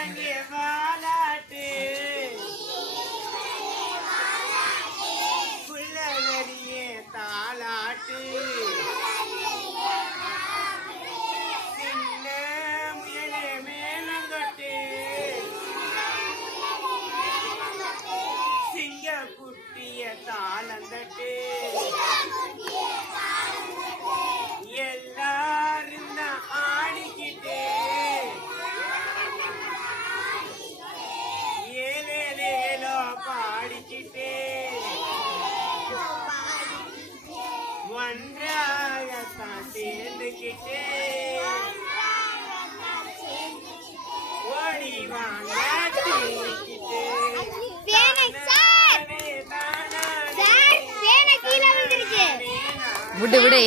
இறங்கி வாலாட்டு புள்ளவரியே தாலாட்டு சின்ன முயலே மேலங்கட்டு சிங்க குட்டிய தாளந்தட்டு எல்லாரும் தான் ஆடிக்கிட்டே ஏலேலேலோ பாடிக்கிட்டே ஒன்றாகத்தான் சேர்ந்துக்கிட்டே ஓடி வாங்க விடு விடு